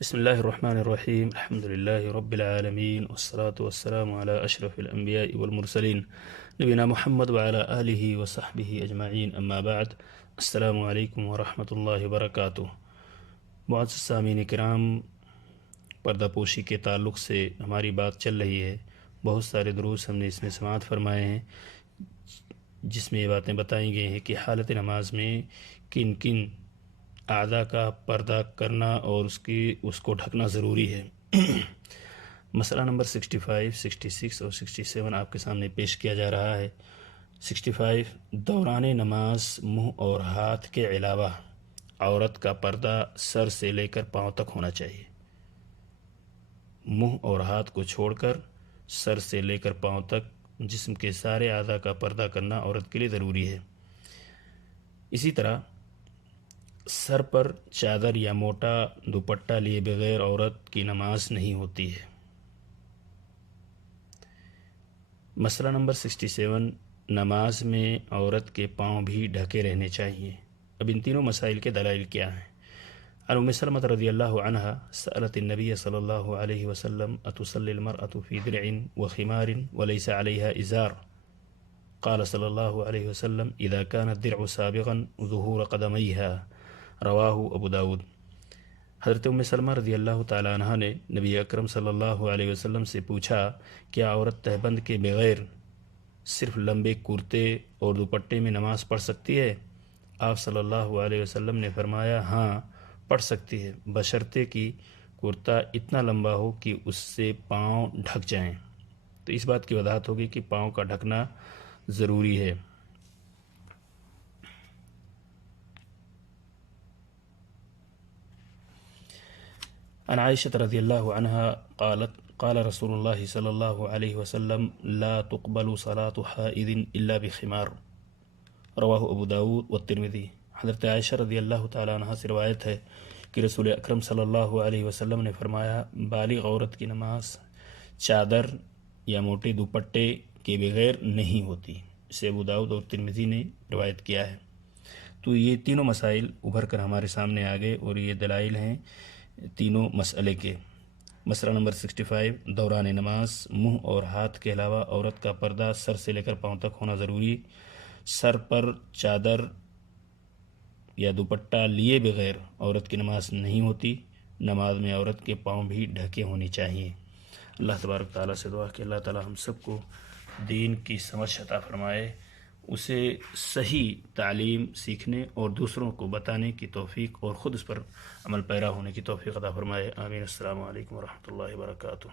بسم الله الرحمن الرحيم. الحمد لله رب العالمين، والصلاة والسلام على أشرف الأنبياء والمرسلين نبينا محمد وعلى آله وصحبه أجمعين، أما بعد. السلام عليكم ورحمة الله وبركاتہ. معزز سامعین کرام، پردہ پوشی کے تعلق سے ہماری بات چل رہی ہے. بہت سارے دروس ہم نے اس میں سماعت فرمائے ہیں، جس میں یہ باتیں بتائی گئی ہیں کہ حالت نماز میں کن کن اعضاء کا پردہ کرنا اور اس کو ڈھکنا ضروری ہے. مسئلہ نمبر 65، 66 اور 67 آپ کے سامنے پیش کیا جا رہا ہے. 65، دوران نماز منہ اور ہاتھ کے علاوہ عورت کا پردہ سر سے لے کر پاؤں تک ہونا چاہیے. منہ اور ہاتھ کو چھوڑ کر سر سے لے کر پاؤں تک جسم کے سارے اعضاء کا پردہ کرنا عورت کے لیے ضروری ہے. اسی طرح سر پر چادر یا موٹا دوپٹہ لیے بغیر عورت کی نماز نہیں ہوتی ہے. مسئلہ نمبر 67، نماز میں عورت کے پاؤں بھی ڈھکے رہنے چاہیے. اب ان تینوں مسائل کے دلائل کیا ہیں؟ عن ام سلمۃ رضی اللہ عنہا سألت النبی صلی اللہ علیہ وسلم اتصلی المرأة فی درع وخمار وليس عليها ازار؟ قال صلی اللہ علیہ وسلم اذا كان الدرع سابغا ظهور قدمیها. رواہ ابو داود. حضرت ام سلمہ رضی اللہ تعالیٰ عنہ نے نبی اکرم صلی اللہ علیہ وسلم سے پوچھا، کیا عورت تہبند کے بغیر صرف لمبے کرتے اور دوپٹے میں نماز پڑھ سکتی ہے؟ آپ صلی اللہ علیہ وسلم نے فرمایا، ہاں پڑھ سکتی ہے، بشرطے کہ کرتا اتنا لمبا ہو کہ اس سے پاؤں ڈھک جائیں. تو اس بات کی وضاحت ہوگی کہ پاؤں کا ڈھکنا ضروری ہے. عن عائشة رضی اللہ عنہا قالت قال رسول اللہ صلی اللہ علیہ وسلم لا تقبل صلاة حائض الا بخمار. رواہ ابو داود والترمذی. حضرت عائشہ رضی اللہ تعالیٰ عنہ سے روایت ہے کہ رسول اکرم صلی اللہ علیہ وسلم نے فرمایا، بالغ عورت کی نماز چادر یا موٹے دوپٹے کے بغیر نہیں ہوتی. اسے ابو داود اور ترمذی نے روایت کیا ہے. تو یہ تینوں مسائل ابھر کر ہمارے سامنے آ گئے اور یہ دلائل ہیں تینوں مسئلے کے. مسئلہ نمبر 65، دوران نماز منہ اور ہاتھ کے علاوہ عورت کا پردہ سر سے لے کر پاؤں تک ہونا ضروری. سر پر چادر یا دوپٹہ لیے بغیر عورت کی نماز نہیں ہوتی. نماز میں عورت کے پاؤں بھی ڈھکے ہونی چاہیے. اللہ تبارک تعالیٰ سے دعا کہ اللہ تعالیٰ ہم سب کو دین کی سمجھ عطا فرمائے، اسے صحیح تعلیم سیکھنے اور دوسروں کو بتانے کی توفیق اور خود اس پر عمل پیرا ہونے کی توفیق عطا فرمائے. آمین. السلام علیکم ورحمۃ اللہ وبرکاتہ.